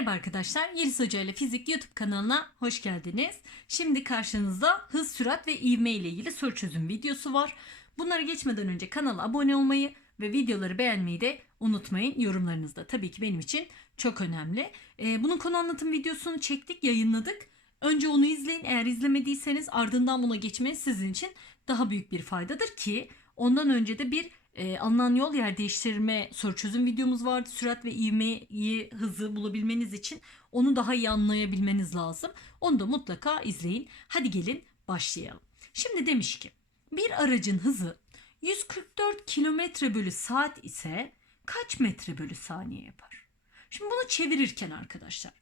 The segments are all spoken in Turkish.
Merhaba arkadaşlar, Yeliz Hoca ile Fizik YouTube kanalına hoş geldiniz. Şimdi karşınızda hız, sürat ve ivme ile ilgili soru çözüm videosu var. Bunları geçmeden önce kanala abone olmayı ve videoları beğenmeyi de unutmayın. Yorumlarınız da tabii ki benim için çok önemli. Ee, bunun konu anlatım videosunu çektik, yayınladık. Önce onu izleyin. Eğer izlemediyseniz ardından buna geçmeniz sizin için daha büyük bir faydadır ki ondan önce de bir e, alınan yol yer değiştirme soru çözüm videomuz vardı. Sürat ve ivmeyi hızı bulabilmeniz için onu daha iyi anlayabilmeniz lazım. Onu da mutlaka izleyin. Hadi gelin başlayalım. Şimdi demiş ki bir aracın hızı 144 kilometre bölü saat ise kaç metre bölü saniye yapar? Şimdi bunu çevirirken arkadaşlar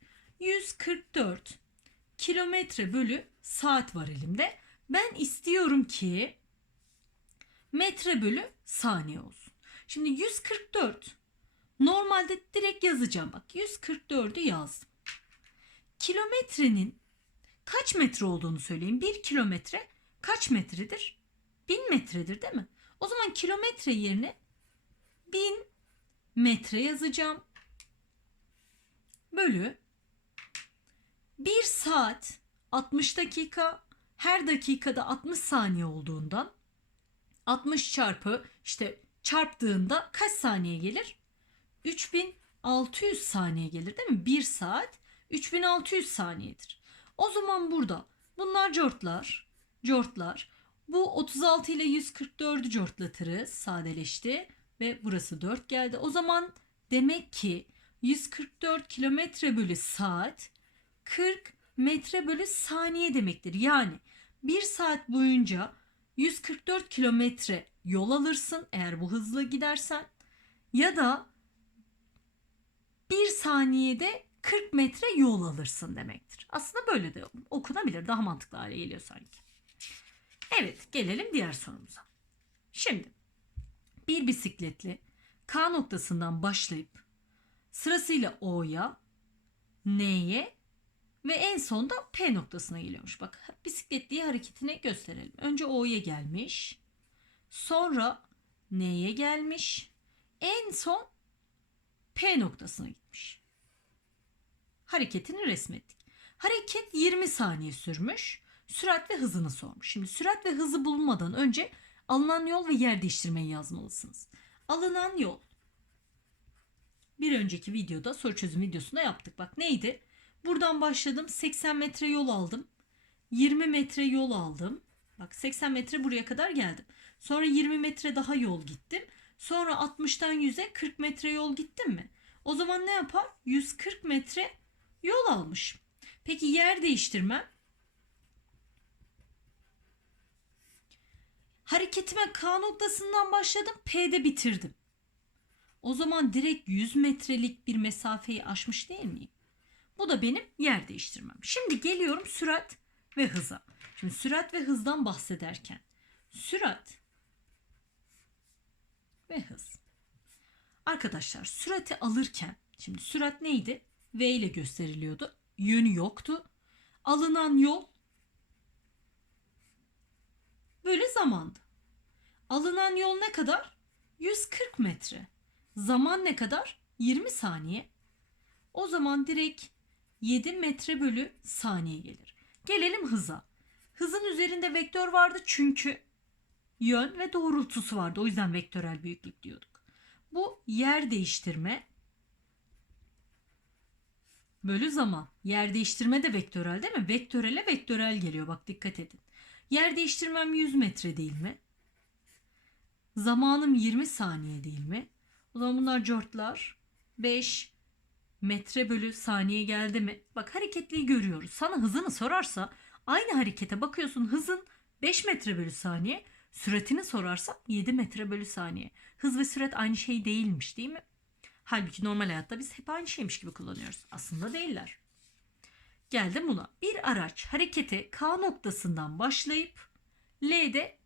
144 kilometre bölü saat var elimde. Ben istiyorum ki metre bölü saniye olsun. Şimdi 144 normalde direkt yazacağım bak 144'ü yazdım. Kilometrenin kaç metre olduğunu söyleyeyim. 1 kilometre kaç metredir? 1000 metredir değil mi? O zaman kilometre yerine 1000 metre yazacağım. Bölü 1 saat 60 dakika her dakikada 60 saniye olduğundan 60 çarpı işte çarptığında kaç saniye gelir? 3600 saniye gelir değil mi? 1 saat 3600 saniyedir. O zaman burada bunlar cortlar, cortlar. Bu 36 ile 144'ü cortlatırız. Sadeleşti ve burası 4 geldi. O zaman demek ki 144 kilometre bölü saat 40 metre bölü saniye demektir. Yani 1 saat boyunca 144 kilometre yol alırsın eğer bu hızla gidersen ya da 1 saniyede 40 metre yol alırsın demektir. Aslında böyle de okunabilir. Daha mantıklı hale geliyor sanki. Evet gelelim diğer sorumuza. Şimdi bir bisikletli K noktasından başlayıp sırasıyla O'ya, N'ye ve en sonda P noktasına geliyormuş. Bak bisikletliği hareketini gösterelim. Önce O'ya gelmiş. Sonra N'ye gelmiş. En son P noktasına gitmiş. Hareketini resmettik. Hareket 20 saniye sürmüş. Sürat ve hızını sormuş. Şimdi sürat ve hızı bulmadan önce alınan yol ve yer değiştirmeyi yazmalısınız. Alınan yol. Bir önceki videoda soru çözüm videosunda yaptık. Bak neydi? Buradan başladım 80 metre yol aldım. 20 metre yol aldım. Bak 80 metre buraya kadar geldim. Sonra 20 metre daha yol gittim. Sonra 60'tan 100'e 40 metre yol gittim mi? O zaman ne yapar? 140 metre yol almış. Peki yer değiştirmem? Hareketime K noktasından başladım. P'de bitirdim. O zaman direkt 100 metrelik bir mesafeyi aşmış değil miyim? Bu da benim yer değiştirmem. Şimdi geliyorum sürat ve hıza. Şimdi sürat ve hızdan bahsederken sürat ve hız. Arkadaşlar sürati alırken şimdi sürat neydi? V ile gösteriliyordu. Yönü yoktu. Alınan yol böyle zamandı. Alınan yol ne kadar? 140 metre. Zaman ne kadar? 20 saniye. O zaman direkt 7 metre bölü saniye gelir. Gelelim hıza. Hızın üzerinde vektör vardı çünkü yön ve doğrultusu vardı. O yüzden vektörel büyüklük diyorduk. Bu yer değiştirme bölü zaman. Yer değiştirme de vektörel değil mi? Vektörele vektörel geliyor. Bak dikkat edin. Yer değiştirmem 100 metre değil mi? Zamanım 20 saniye değil mi? O zaman bunlar cortlar. 5 metre bölü saniye geldi mi? Bak hareketliği görüyoruz. Sana hızını sorarsa aynı harekete bakıyorsun hızın 5 metre bölü saniye. Süratini sorarsa 7 metre bölü saniye. Hız ve sürat aynı şey değilmiş değil mi? Halbuki normal hayatta biz hep aynı şeymiş gibi kullanıyoruz. Aslında değiller. Geldim buna. Bir araç harekete K noktasından başlayıp L'de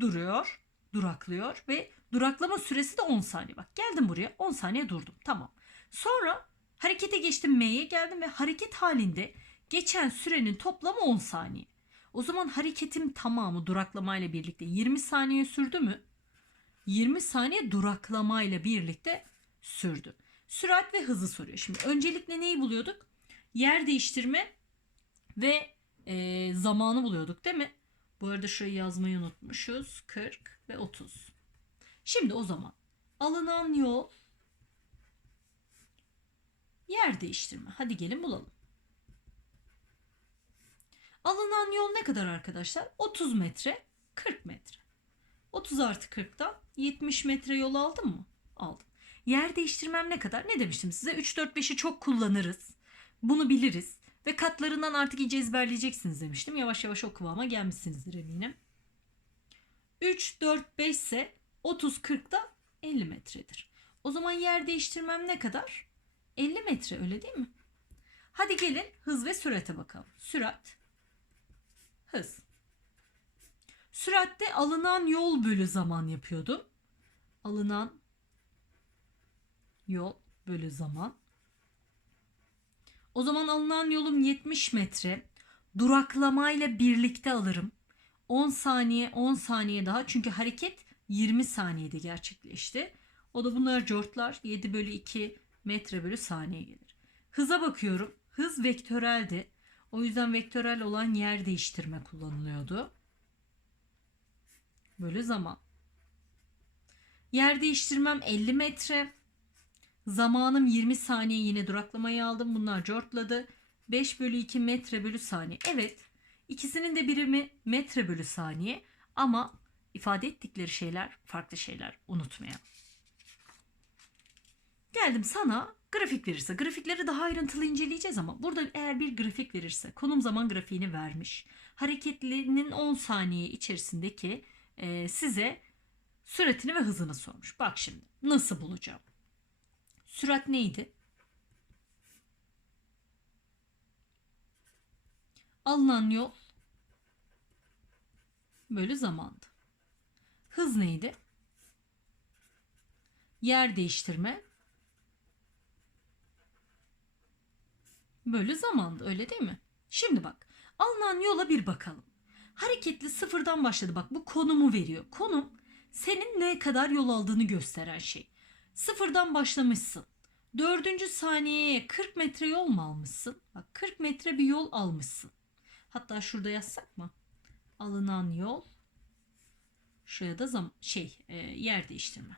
duruyor, duraklıyor ve duraklama süresi de 10 saniye. Bak geldim buraya 10 saniye durdum. Tamam. Sonra harekete geçtim M'ye geldim ve hareket halinde geçen sürenin toplamı 10 saniye. O zaman hareketim tamamı duraklamayla birlikte 20 saniye sürdü mü? 20 saniye duraklamayla birlikte sürdü. Sürat ve hızı soruyor. Şimdi öncelikle neyi buluyorduk? Yer değiştirme ve e, zamanı buluyorduk değil mi? Bu arada şurayı yazmayı unutmuşuz. 40 ve 30. Şimdi o zaman alınan yol yer değiştirme. Hadi gelin bulalım. Alınan yol ne kadar arkadaşlar? 30 metre, 40 metre. 30 artı 40'tan 70 metre yol aldım mı? Aldım. Yer değiştirmem ne kadar? Ne demiştim size? 3, 4, 5'i çok kullanırız. Bunu biliriz. Ve katlarından artık iyice ezberleyeceksiniz demiştim. Yavaş yavaş o kıvama gelmişsinizdir eminim. 3, 4, 5 ise 30, 40 da 50 metredir. O zaman yer değiştirmem ne kadar? 50 metre öyle değil mi? Hadi gelin hız ve sürate bakalım. Sürat, hız. Süratte alınan yol bölü zaman yapıyordum. Alınan yol bölü zaman. O zaman alınan yolum 70 metre. Duraklamayla birlikte alırım. 10 saniye 10 saniye daha çünkü hareket 20 saniyede gerçekleşti. O da bunlar cortlar 7 bölü 2 metre bölü saniye gelir. Hıza bakıyorum. Hız vektöreldi. O yüzden vektörel olan yer değiştirme kullanılıyordu. Bölü zaman. Yer değiştirmem 50 metre. Zamanım 20 saniye yine duraklamayı aldım. Bunlar cortladı. 5 bölü 2 metre bölü saniye. Evet ikisinin de birimi metre bölü saniye ama ifade ettikleri şeyler farklı şeyler unutmayalım. Geldim sana grafik verirse. Grafikleri daha ayrıntılı inceleyeceğiz ama burada eğer bir grafik verirse konum zaman grafiğini vermiş. Hareketlinin 10 saniye içerisindeki e, size süratini ve hızını sormuş. Bak şimdi nasıl bulacağım? Sürat neydi? Alınan yol bölü zamandı. Hız neydi? Yer değiştirme bölü zamandı öyle değil mi? Şimdi bak alınan yola bir bakalım. Hareketli sıfırdan başladı bak bu konumu veriyor. Konum senin ne kadar yol aldığını gösteren şey. Sıfırdan başlamışsın. Dördüncü saniyeye 40 metre yol mu almışsın? Bak 40 metre bir yol almışsın. Hatta şurada yazsak mı? Alınan yol şuraya da zam şey e, yer değiştirme.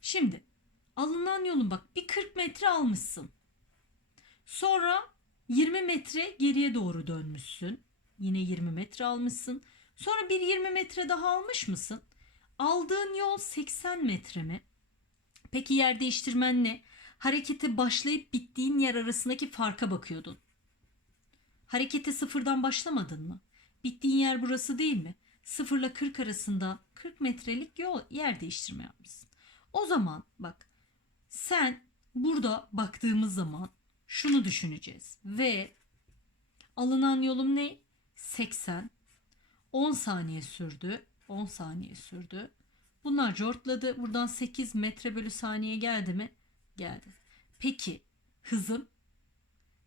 Şimdi alınan yolun bak bir 40 metre almışsın. Sonra 20 metre geriye doğru dönmüşsün. Yine 20 metre almışsın. Sonra bir 20 metre daha almış mısın? Aldığın yol 80 metre mi? Peki yer değiştirmen ne? Harekete başlayıp bittiğin yer arasındaki farka bakıyordun. Harekete sıfırdan başlamadın mı? Bittiğin yer burası değil mi? Sıfırla 40 arasında 40 metrelik yol yer değiştirme yapmışsın. O zaman bak sen burada baktığımız zaman şunu düşüneceğiz. Ve alınan yolum ne? 80. 10 saniye sürdü. 10 saniye sürdü. Bunlar cortladı. Buradan 8 metre bölü saniye geldi mi? Geldi. Peki hızım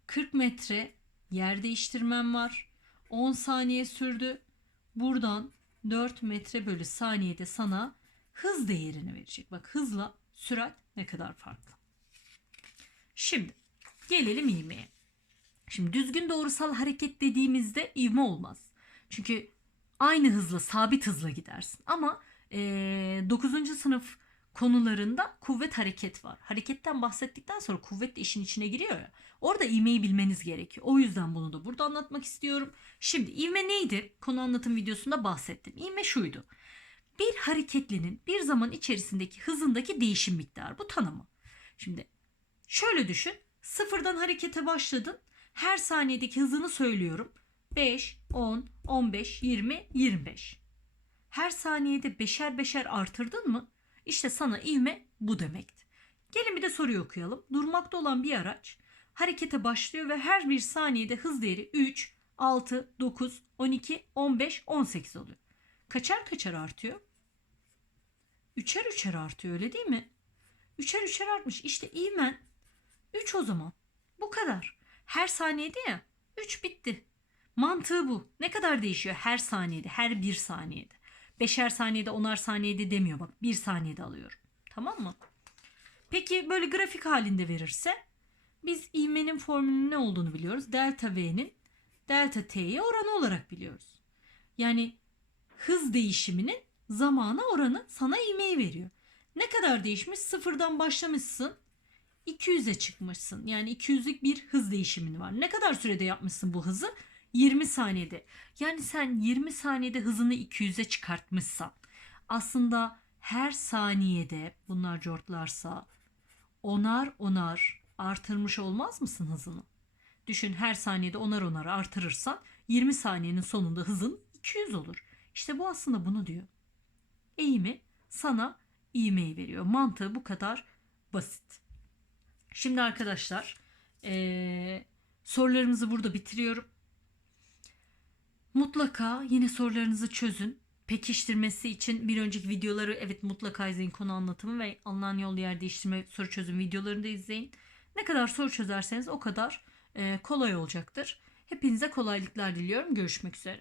40 metre yer değiştirmem var. 10 saniye sürdü. Buradan 4 metre bölü saniyede sana hız değerini verecek. Bak hızla sürat ne kadar farklı. Şimdi gelelim ivmeye. Şimdi düzgün doğrusal hareket dediğimizde ivme olmaz. Çünkü aynı hızla sabit hızla gidersin. Ama e, 9. sınıf konularında kuvvet hareket var. Hareketten bahsettikten sonra kuvvet de işin içine giriyor ya. Orada ivmeyi bilmeniz gerekiyor. O yüzden bunu da burada anlatmak istiyorum. Şimdi ivme neydi? Konu anlatım videosunda bahsettim. İvme şuydu. Bir hareketlinin bir zaman içerisindeki hızındaki değişim miktarı. Bu tanımı. Şimdi şöyle düşün. Sıfırdan harekete başladın. Her saniyedeki hızını söylüyorum. 5, 10, 15, 20, 25. Her saniyede beşer beşer artırdın mı? İşte sana ivme bu demekti. Gelin bir de soruyu okuyalım. Durmakta olan bir araç harekete başlıyor ve her bir saniyede hız değeri 3, 6, 9, 12, 15, 18 oluyor. Kaçar kaçar artıyor? Üçer üçer artıyor öyle değil mi? Üçer üçer artmış. İşte ivmen 3 o zaman. Bu kadar. Her saniyede ya 3 bitti. Mantığı bu. Ne kadar değişiyor her saniyede, her bir saniyede. beşer saniyede onar saniyede demiyor bak bir saniyede alıyorum. Tamam mı? Peki böyle grafik halinde verirse biz ivmenin formülünün ne olduğunu biliyoruz. Delta V'nin delta T'ye oranı olarak biliyoruz. Yani hız değişiminin zamana oranı sana ivmeyi veriyor. Ne kadar değişmiş? Sıfırdan başlamışsın. 200'e çıkmışsın. Yani 200'lük bir hız değişimin var. Ne kadar sürede yapmışsın bu hızı? 20 saniyede. Yani sen 20 saniyede hızını 200'e çıkartmışsan aslında her saniyede bunlar cortlarsa onar onar artırmış olmaz mısın hızını? Düşün her saniyede onar onar artırırsan 20 saniyenin sonunda hızın 200 olur. İşte bu aslında bunu diyor. Eğimi sana ivmeyi veriyor. Mantığı bu kadar basit. Şimdi arkadaşlar eee, sorularımızı burada bitiriyorum. Mutlaka yine sorularınızı çözün. Pekiştirmesi için bir önceki videoları evet mutlaka izleyin konu anlatımı ve alınan yol yer değiştirme soru çözüm videolarını da izleyin. Ne kadar soru çözerseniz o kadar eee, kolay olacaktır. Hepinize kolaylıklar diliyorum. Görüşmek üzere.